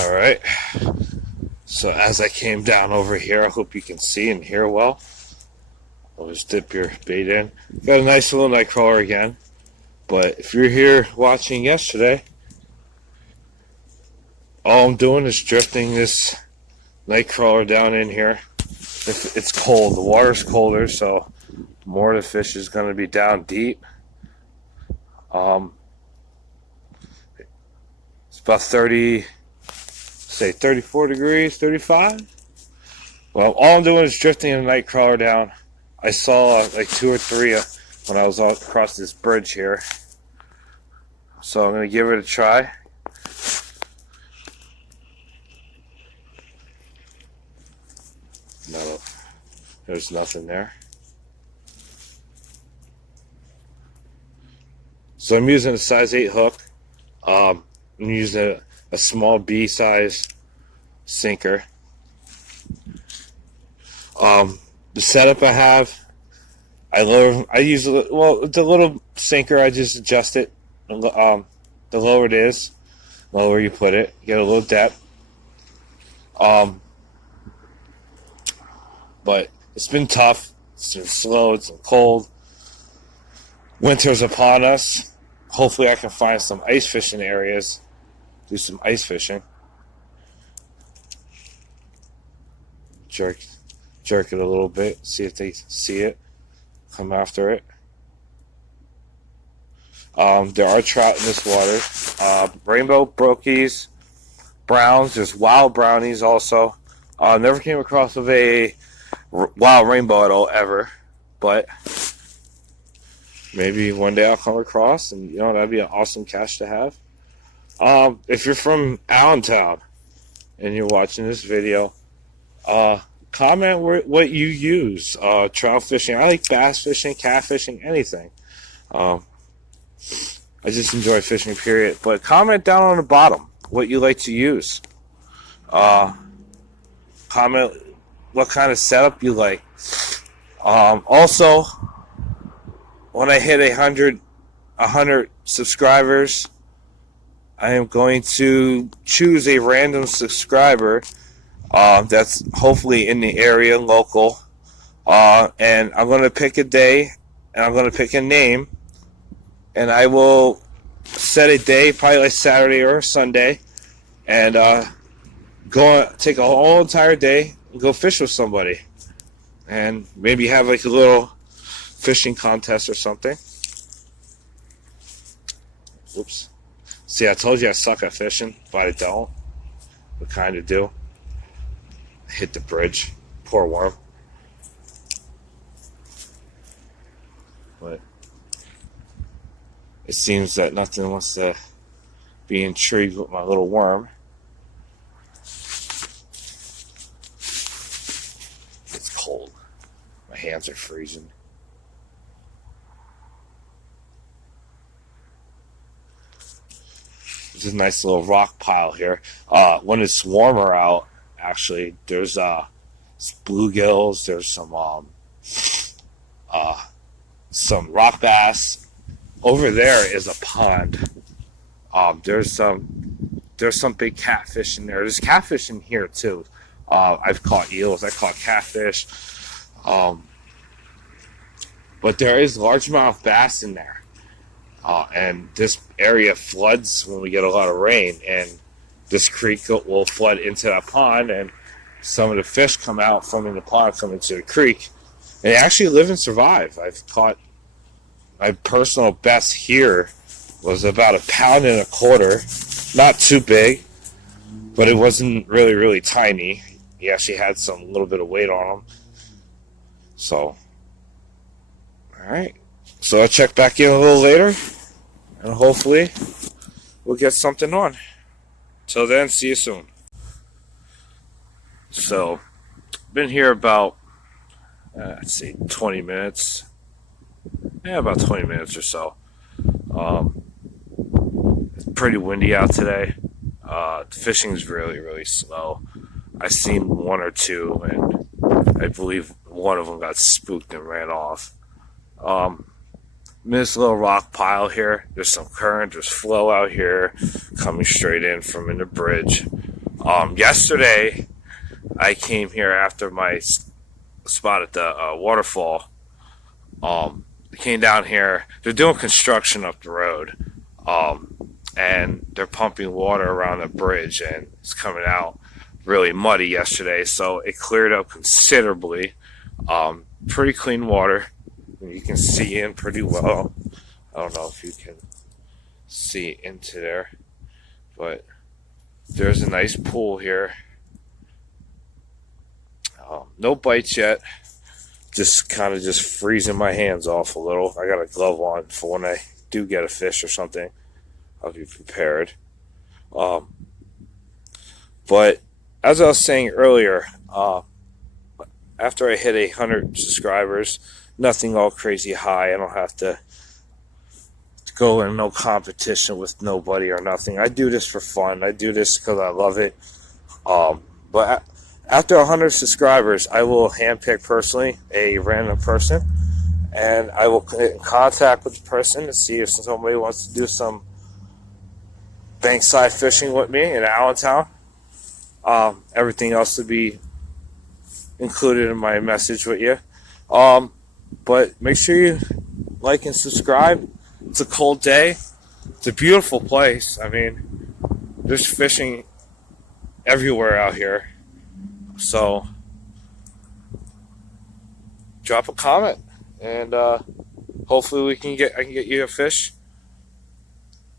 Alright, so as I came down over here, I hope you can see and hear well. I'll just dip your bait in. Got a nice little nightcrawler again, but if you're here watching yesterday, all I'm doing is drifting this nightcrawler down in here. If it's cold, the water's colder, so more of the fish is going to be down deep. It's about 34 degrees, 35. Well, all I'm doing is drifting a nightcrawler down. I saw like 2 or 3 when I was across this bridge here. So I'm going to give it a try. No, there's nothing there. So I'm using a size 8 hook. I'm using a small B size sinker. The setup I have, I use the little sinker. I just adjust it. The lower it is, the lower you put it, you get a little depth. But it's been tough. It's been slow. It's been cold. Winter's upon us. Hopefully I can find some ice fishing areas. Do some ice fishing. Jerk it a little bit. See if they see it. Come after it. There are trout in this water. Rainbow brokies, browns. There's wild brownies also. Never came across of a wild rainbow at all ever, but maybe one day I'll come across, and that'd be an awesome catch to have. If you're from Allentown and you're watching this video, comment what you use. Trout fishing. I like bass fishing, catfishing, anything. I just enjoy fishing, period. But comment down on the bottom what you like to use. Comment what kind of setup you like. Also, when I hit 100 subscribers, I am going to choose a random subscriber that's hopefully in the area, local, and I'm going to pick a day, and I'm going to pick a name, and I will set a day, probably like Saturday or Sunday, and take a whole entire day and go fish with somebody, and maybe have like a little fishing contest or something. Oops. See, I told you I suck at fishing, but I don't. I kind of do. I hit the bridge. Poor worm. But it seems that nothing wants to be intrigued with my little worm. It's cold. My hands are freezing. There's a nice little rock pile here. When it's warmer out, actually, there's bluegills. There's some rock bass. Over there is a pond. There's some big catfish in there. There's catfish in here too. I've caught eels. I caught catfish. But there is largemouth bass in there. And this area floods when we get a lot of rain, and this creek will flood into that pond, and some of the fish come out from in the pond, come into the creek, and they actually live and survive. I've caught, my personal best here was about 1.25 pounds. Not too big, but it wasn't really, really tiny. He actually had some little bit of weight on him. So, alright. So I'll check back in a little later, and hopefully we'll get something on. Till then, see you soon. So, been here about, let's see, 20 minutes. Yeah, about 20 minutes or so. It's pretty windy out today. Fishing's really, really slow. I've seen 1 or 2, and I believe one of them got spooked and ran off. This little rock pile here, there's some current, there's flow out here coming straight in from in the bridge Yesterday, I came here after my spot at the waterfall. Came down here. They're doing construction up the road, and they're pumping water around the bridge, and it's coming out really muddy yesterday. So it cleared up considerably. Pretty clean water. You can see in pretty well. I don't know if you can see into there, but there's a nice pool here. No bites yet. Just kind of just freezing my hands off a little. I got a glove on for when I do get a fish or something. I'll be prepared. But as I was saying earlier, after I hit 100 subscribers, nothing all crazy high. I don't have to go in no competition with nobody or nothing. I do this for fun. I do this because I love it. But after 100 subscribers, I will handpick personally a random person, and I will get in contact with the person to see if somebody wants to do some bankside fishing with me in Allentown. Everything else to be included in my message with you. But make sure you like and subscribe. It's a cold day. It's a beautiful place. I mean, there's fishing everywhere out here. So drop a comment, and hopefully I can get you a fish.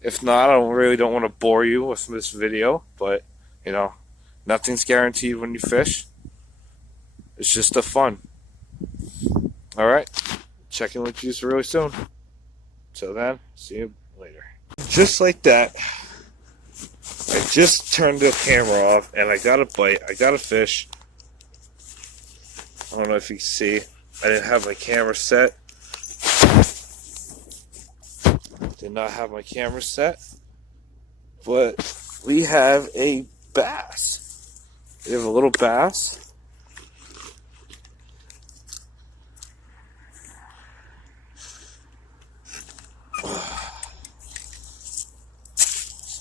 If not, I really don't want to bore you with this video, but you know, nothing's guaranteed when you fish. It's just a fun. All right, check in with you really soon. Till then, see you later. Just like that, I just turned the camera off and I got a bite. I got a fish. I don't know if you can see. I didn't have my camera set. Did not have my camera set. But we have a bass. We have a little bass.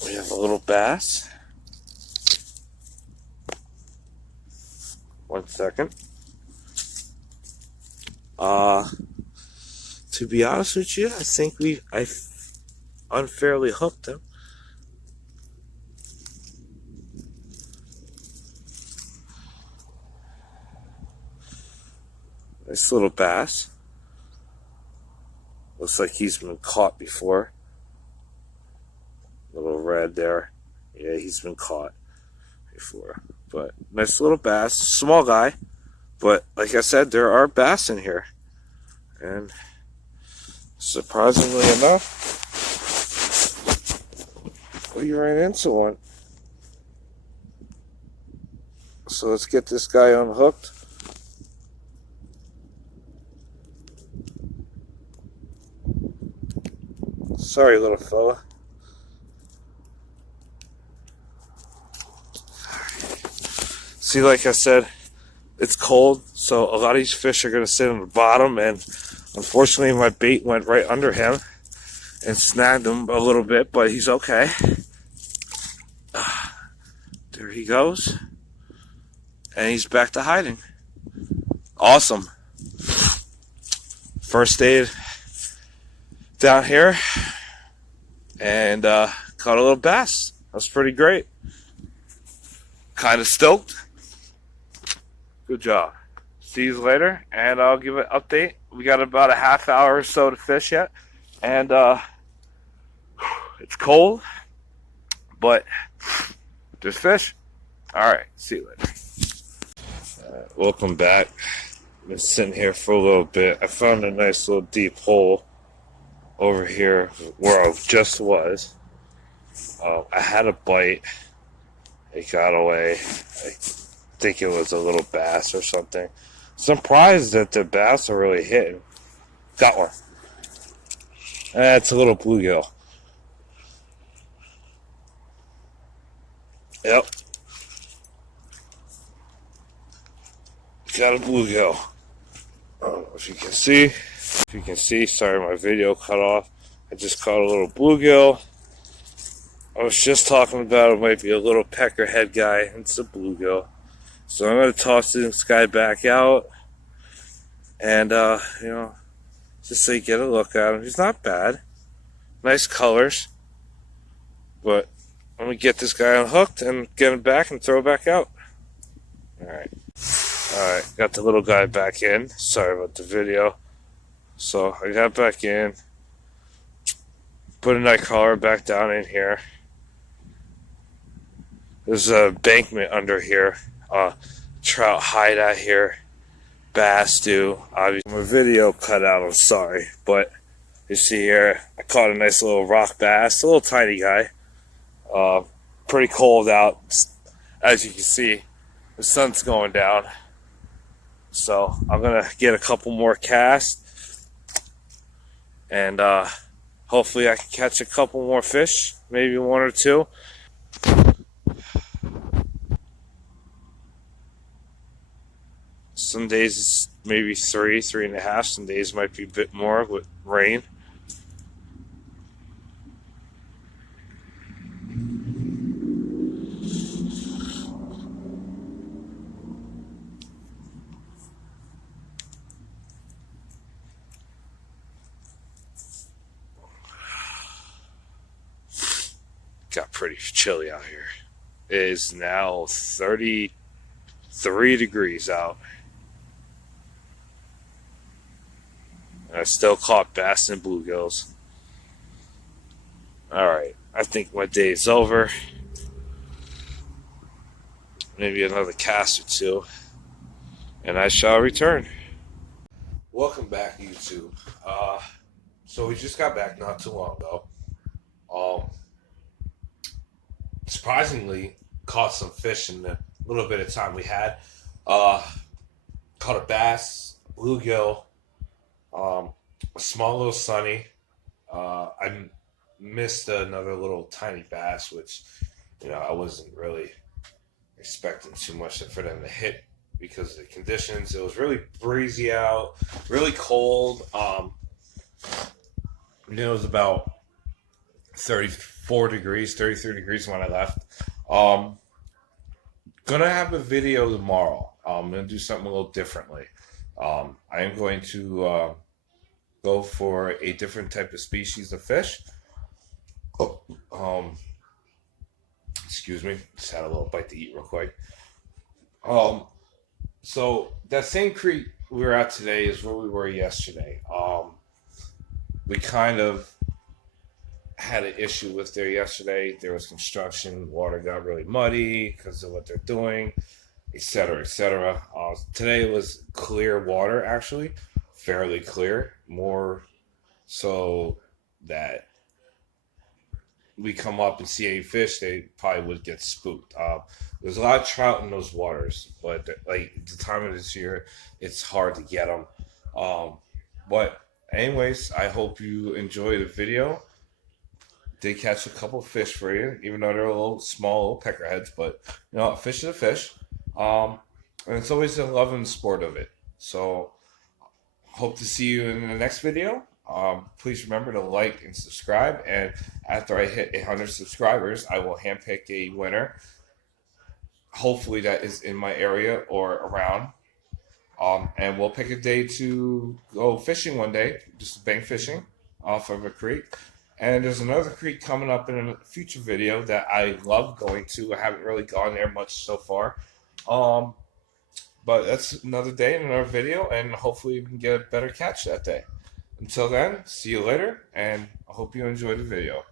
We have a little bass. 1 second. To be honest with you, I think I unfairly hooked him. Nice little bass. Looks like he's been caught before. Little red there. Yeah, he's been caught before. But nice little bass. Small guy. But like I said, there are bass in here. And surprisingly enough, we ran into one. So let's get this guy unhooked. Sorry, little fella. See, like I said, it's cold, so a lot of these fish are going to sit on the bottom, and unfortunately my bait went right under him and snagged him a little bit, but he's okay. There he goes. And he's back to hiding. Awesome. First day down here, and caught a little bass. That's pretty great. Kind of stoked. Good job. See you later, and I'll give an update. We got about a half hour or so to fish yet, and it's cold, but there's fish. All right, see you later. Welcome back. Been sitting here for a little bit. I found a nice little deep hole over here where I just was. I had a bite. It got away. I think it was a little bass or something. Surprised that the bass are really hitting. Got one. That's a little bluegill. Yep. Got a bluegill. I don't know if you can see. If you can see, sorry, my video cut off. I just caught a little bluegill. I was just talking about it might be a little peckerhead guy. It's a bluegill. So I'm going to toss this guy back out and, just so you get a look at him. He's not bad. Nice colors. But I'm going to get this guy unhooked and get him back and throw it back out. Alright. Alright, got the little guy back in. Sorry about the video. So I got back in. Put a night collar back down in here. There's a embankment under here. Trout hide out here. Bass do. Obviously, my video cut out. I'm sorry, but you see here, I caught a nice little rock bass, a little tiny guy. Pretty cold out, as you can see. The sun's going down, so I'm gonna get a couple more casts, and hopefully I can catch a couple more fish, maybe one or two. Some days it's maybe 3.5. Some days might be a bit more with rain. Got pretty chilly out here. It is now 33 degrees out. And I still caught bass and bluegills. Alright, I think my day is over. Maybe another cast or two. And I shall return. Welcome back, YouTube. So we just got back not too long ago. Surprisingly, caught some fish in the little bit of time we had. Caught a bass, bluegill, a small little sunny. I missed another little tiny bass, which I wasn't really expecting too much for them to hit because of the conditions. It was really breezy out, really cold. It was about 34 degrees, 33 degrees when I left. Gonna have a video tomorrow. I'm gonna do something a little differently. I am going to go for a different type of species of fish. Excuse me, just had a little bite to eat real quick. So that same creek we were at today is where we were yesterday. We kind of had an issue with there yesterday. There was construction, water got really muddy because of what they're doing, etc., etc. Today was clear water, actually, fairly clear, more so that we come up and see any fish, they probably would get spooked. There's a lot of trout in those waters, but like the time of this year, it's hard to get them. But anyways, I hope you enjoy the video. Did catch a couple of fish for you, even though they're a little small, little peckerheads, but a fish is a fish. And it's always a love and sport of it. So hope to see you in the next video. Please remember to like and subscribe, and after I hit 100 subscribers, I will handpick a winner. Hopefully that is in my area or around. And we'll pick a day to go fishing one day, just bank fishing off of a creek. And there's another creek coming up in a future video that I love going to. I haven't really gone there much so far. But that's another day in another video, and hopefully we can get a better catch that day. Until then, see you later, and I hope you enjoyed the video.